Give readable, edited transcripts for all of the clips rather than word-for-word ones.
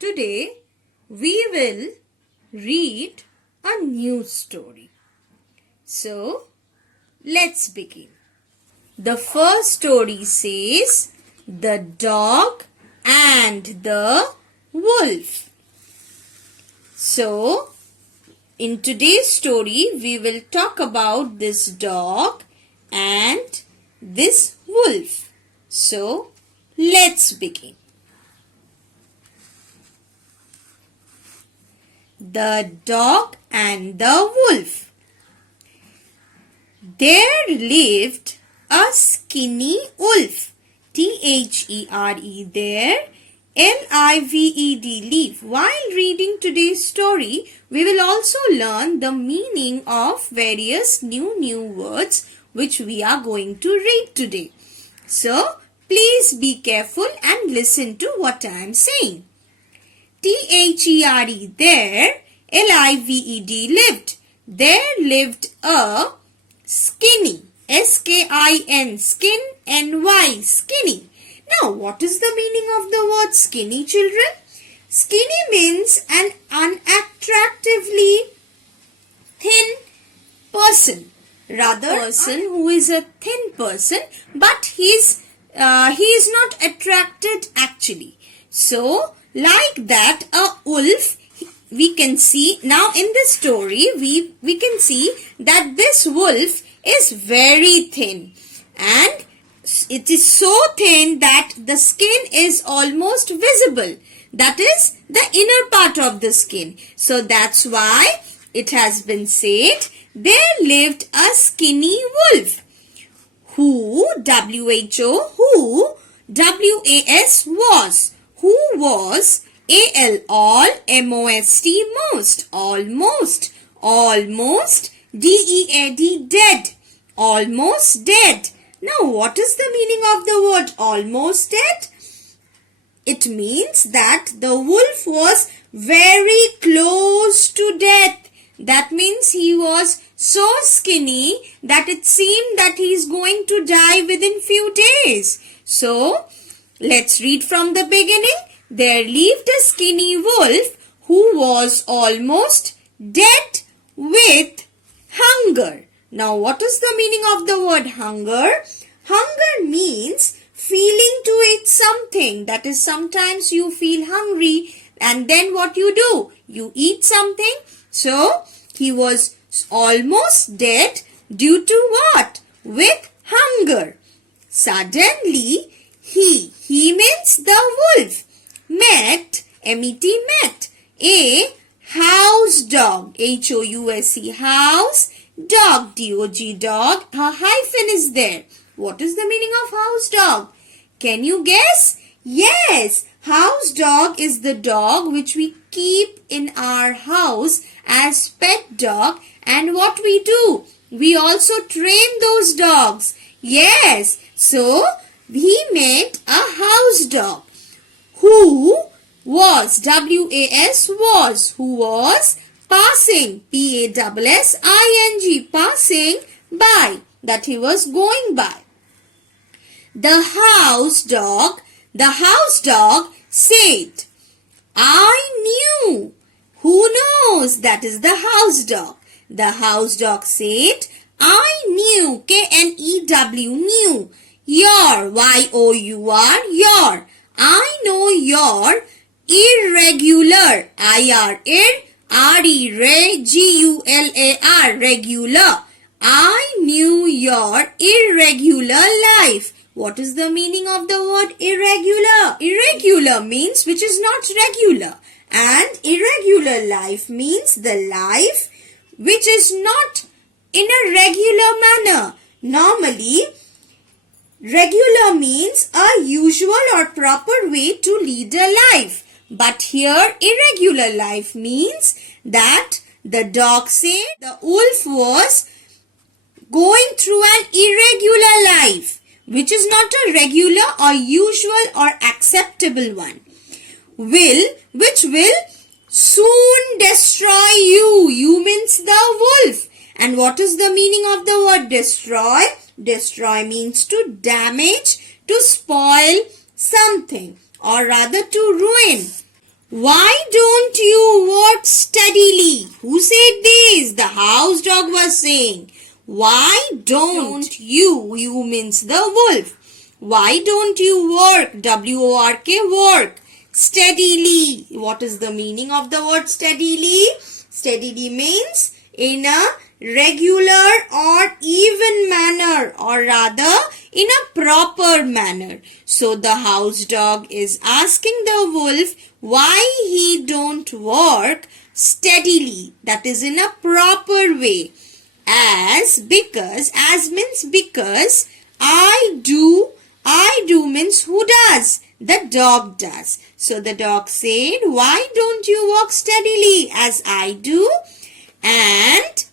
Today we will read a new story. So let's begin. The first story says The Dog and the Wolf. So in today's story we will talk about this dog and this wolf. So let's begin. The Dog and the Wolf. There lived a skinny wolf. T-H-E-R-E there. L-I-V-E-D leaf. While reading today's story, we will also learn the meaning of various new words which we are going to read today. So, please be careful and listen to what I am saying. T-H-E-R-E there, L-I-V-E-D lived. There lived a skinny, S-K-I-N, skin, N-Y, skinny. Now, what is the meaning of the word skinny, children? Skinny means an unattractively thin person. Rather, person who is a thin person, but he is not attracted actually. So, like that, a wolf, we can see, now in this story, we can see that this wolf is very thin. And it is so thin that the skin is almost visible. That is the inner part of the skin. So that's why it has been said, there lived a skinny wolf. Who, W-H-O, who, W-A-S, was. Who was, A-L, all, M-O-S-T, most, almost, almost, D-E-A-D, dead, almost dead. Now, what is the meaning of the word almost dead? It means that the wolf was very close to death. That means he was so skinny that it seemed that he is going to die within few days. So, let's read from the beginning. There lived a skinny wolf who was almost dead with hunger. Now, what is the meaning of the word hunger? Hunger means feeling to eat something. That is, sometimes you feel hungry and then what you do? You eat something. So, he was almost dead due to what? With hunger. Suddenly, he means the wolf, met, M-E-T, met, a house dog, H-O-U-S-E, house dog, D-O-G, dog, a hyphen is there. What is the meaning of house dog? Can you guess? Yes, house dog is the dog which we keep in our house as pet dog, and what we do? We also train those dogs. Yes, so he met a house dog who was, W-A-S, was, who was passing, P-A-S-S-I-N-G, passing by, that he was going by. The house dog said, I knew. Who knows? That is the house dog. The house dog said, I knew, K-N-E-W, knew, your, Y-O-U-R, your. I know your irregular, I-R-I-R, R-E-R, G-U-L-A-R, regular. I knew your irregular life. What is the meaning of the word irregular? Irregular means which is not regular. And irregular life means the life which is not in a regular manner. Normally, regular means a usual or proper way to lead a life. But here, irregular life means that the dog said the wolf was going through an irregular life, which is not a regular or usual or acceptable one. Which will soon destroy you. You means the wolf. And what is the meaning of the word destroy? Destroy means to damage, to spoil something, or rather to ruin. Why don't you work steadily? Who said this? The house dog was saying. Why don't you? You means the wolf. Why don't you work? W-O-R-K, work. Steadily. What is the meaning of the word steadily? Steadily means in a regular or even manner, or rather in a proper manner. So the house dog is asking the wolf why he don't work steadily, that is in a proper way. As means because, I do means who does? The dog does. So the dog said, why don't you walk steadily as I do? And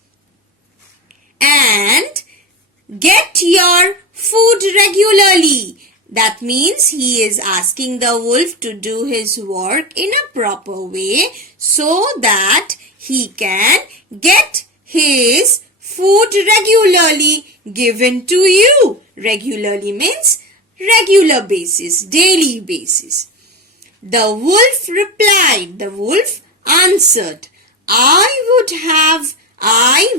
get your food regularly. That means he is asking the wolf to do his work in a proper way so that he can get his food regularly given to you. Regularly means regular basis, daily basis. The wolf replied, the wolf answered, I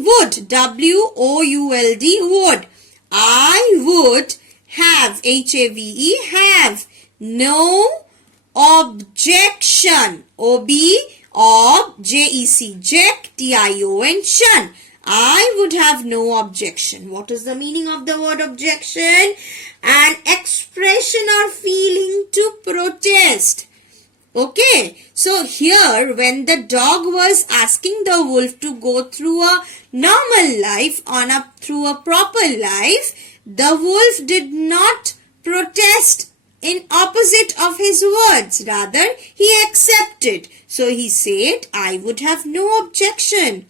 would, W-O-U-L-D, would. I would have, H-A-V-E, have no objection. O-B, J-E-C, jek, T-I-O-N, shun. I would have no objection. What is the meaning of the word objection? An expression or feeling to protest. Okay, so here when the dog was asking the wolf to go through a normal life, through a proper life, the wolf did not protest in opposite of his words. Rather, he accepted. So he said, I would have no objection.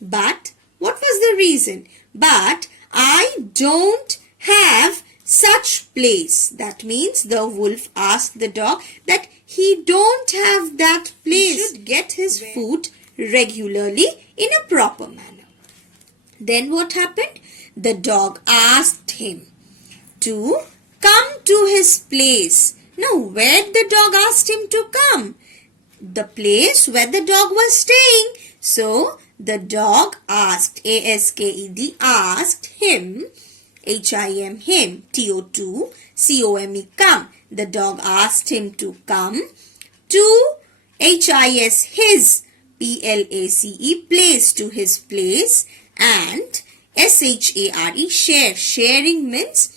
But what was the reason? But I don't have such place. That means the wolf asked the dog that he don't have that place. He should get his food regularly in a proper manner. Then what happened? The dog asked him to come to his place. Now, where the dog asked him to come? The place where the dog was staying. So, the dog asked, A-S-K-E-D, asked him, H-I-M, him, T-O-2, C-O-M-E, come. The dog asked him to come to H-I-S, his, P-L-A-C-E, place, to his place, and S-H-A-R-E, share. Share means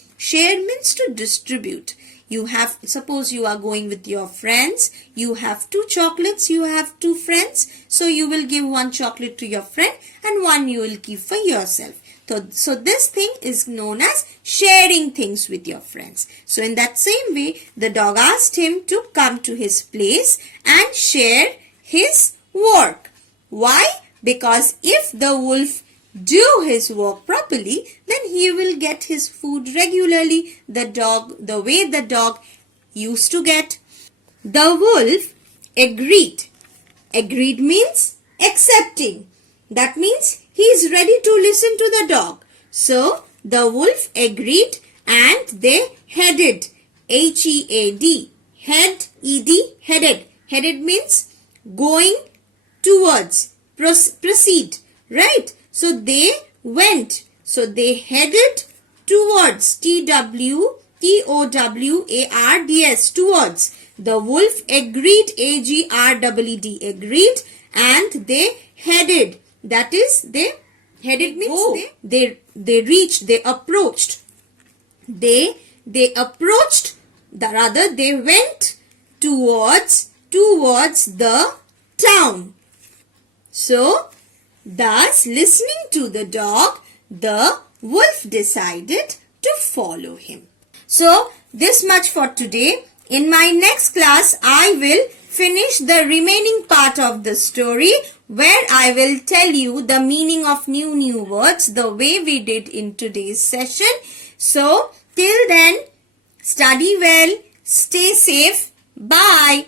to distribute. You have, suppose you are going with your friends, you have 2 chocolates, you have 2 friends, so you will give 1 chocolate to your friend and 1 you will keep for yourself. So this thing is known as sharing things with your friends. So in that same way, the dog asked him to come to his place and share his work. Why? Because if the wolf do his work properly, then he will get his food regularly, the way the dog used to get. The wolf agreed. Agreed means accepting. That means he is ready to listen to the dog. So the wolf agreed and they headed. H-E-A-D. Head, E-D, headed. Headed means going towards. Proceed. Right? So they went. So they headed towards. T-W-O-W-A-R-D-S. Towards. The wolf agreed. A-G-R-E-E-D. Agreed. And they headed. That is, they headed means they reached, they approached. They approached, they went towards the town. So, thus, listening to the dog, the wolf decided to follow him. So, this much for today. In my next class, I will finish the remaining part of the story where I will tell you the meaning of new words the way we did in today's session. So, till then, study well, stay safe, bye.